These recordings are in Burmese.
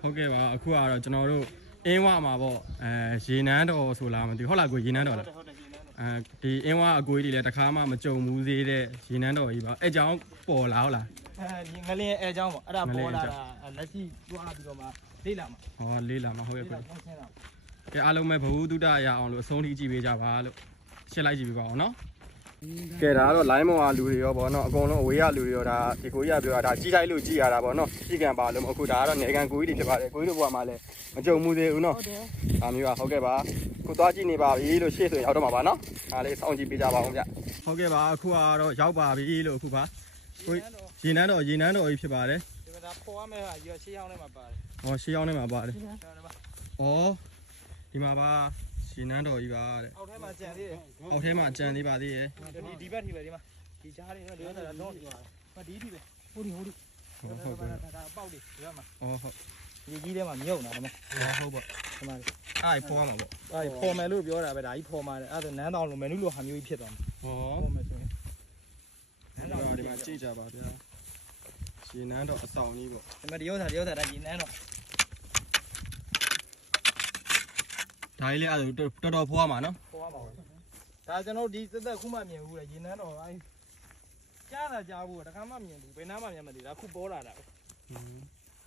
ဟုတ်ကဲ့ပါအခုကတော့ကျွန်တော်တို့အင်းဝမှာပေါ့ရေနန်းတော်ဆိုလားမသိဟုတ်လားကိုရေနန်းတော်လားဒီအင်းဝအကွေးတွေလည်းတခါမှမကြုံဘူးသေးတဲ့ရေနန်းတော်ကြီးပါအဲကြောင့်ပေါ်လာဟုတ်လားငလင်းအဲအကြောင်းပေါ့အဲ့ဒါပေါ်လာတာလက်ရှိတွားပြီးတော့မှလေးလာမှာဟောလေးလာမှာဟုတ်ကဲ့ကဲအားလုံးပဲဘဝတုဒ္ဒရအောင်လို့အဆုံးထိကြည့်ပေးကြပါလို့ရှင်းလိုက်ကြည့်ပေးပါအောင်နော်ကဲဒါကတော့ line မောင်ကလူတွေရောဗောနော်အကုန်လုံးအဝေးကလူတွေရောဒါဒီကိုကြီးကပြောတာဒါကြီးလိုက်လို့ကြီးရတာဗောနော်ကြီးကံပါလို့အခုဒါကတော့နေကံကိုကြီးတွေဖြစ်ပါတယ်ကိုကြီးတို့ဘဝမှာလည်းမကြုံမှုသေးဘူးနော်ဒါမျိုးပါဟုတ်ကဲ့ပါခုသွားကြည့်နေပါပြီလို့ရှေ့ဆိုရင်ရောက်တော့မှာပါနော်ဒါလေးစောင့်ကြည့်ပေးကြပါအောင်ဗျဟုတ်ကဲ့ပါအခုကတော့ရောက်ပါပြီလို့အခုပါကိုရေနန်းတော်ကြီးဖြစ်ပါတယ်ဒီမှာပေါ်ရမယ့်ဟာရွှေရှေးရောက်နေမှာပါတယ်ဟောရှေးရောက်နေမှာပါတယ်ဩဒီမှာပါရေနန်းတော်ကြီးပါတဲ့အောက်ထဲမှာကြံသေးတယ်အောက်ထဲမှာကြံသေးပါသေးရဲ့ဒီဘက်ထိပဲဒီမှာဒီကြားလေးတော့ဒီကတော့တော့ဒီပါဒီထိပဲဟိုဒီဟုတ်ကဲ့ဒါပေါက်လေးဒီဘက်မှာဟုတ်ဒီကြီးထဲမှာမြုပ်နေတာဒီမှာဟုတ်ပေါ့ဒီမှာအဲ့ဖော်မှာပေါ့အဲ့ဖော်မယ်လို့ပြောတာပဲဒါကြီးဖော်မှာတယ်အဲ့ဒါနန်းတောင်လိုမယ်နုလိုဟာမျိုးကြီးဖြစ်သွားမှာဟောဖော်မယ်ဆိုရင်ဒီမှာကြည့်ကြပါဗျာရေနန်းတော်အဆောင်ကြီးပေါ့ဒီမှာဒီဥစ္စာဒါရေနန်းတော်ဒါကြီးလေးအဲ့ဒါတော်ဖော်မှာနော်ဖော်မှာပါဒါကျွန်တော်ဒီသက်ခုမှမြင်ဘူးလေရေနန်းတော်အဲ့ကြားတာကြားဘူးတခါမှမြင်ဘူးဘယ်နားမှမြင်မသိဒါခုပေါ်လာတာပဲ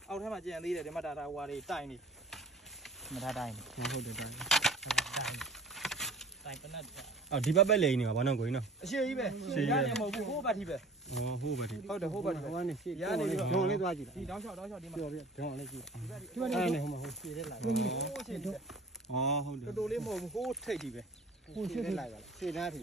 အောက်ထဲမှာကြံသေးတယ်ဒီမှာဒါဟွာတွေတိုင်နေမထားတိုင်နေဟုတ်တယ်တိုင်ပနတ်အော်ဒီဘက်ပဲလိန်နေပါဘာနော်ကိုကြီးနော်အရှိကြီးပဲရနေမဟုတ်ဘူးဟိုးဘက်ထိပဲဩဟိုးဘက်ထိဟုတ်တယ်ဟိုးဘက်ထိဟိုကနေရှေ့ရနေပြီးတော့လေးသွားကြည့်ဒီတောင်းလျှောက်ဒီမှာပြောပြဒေါင်းလေးကြည့်ဒီမှာနေဟိုမှာဟိုရှေ့ထဲလာဟိုရှေ့ထဲဟုတ်တယ်တော်တော်လေးမဟုတ်ဘူးဟိုးထိတ်ကြီးပဲဟိုရှေ့ထဲလာပါလားရှေ့သားထိ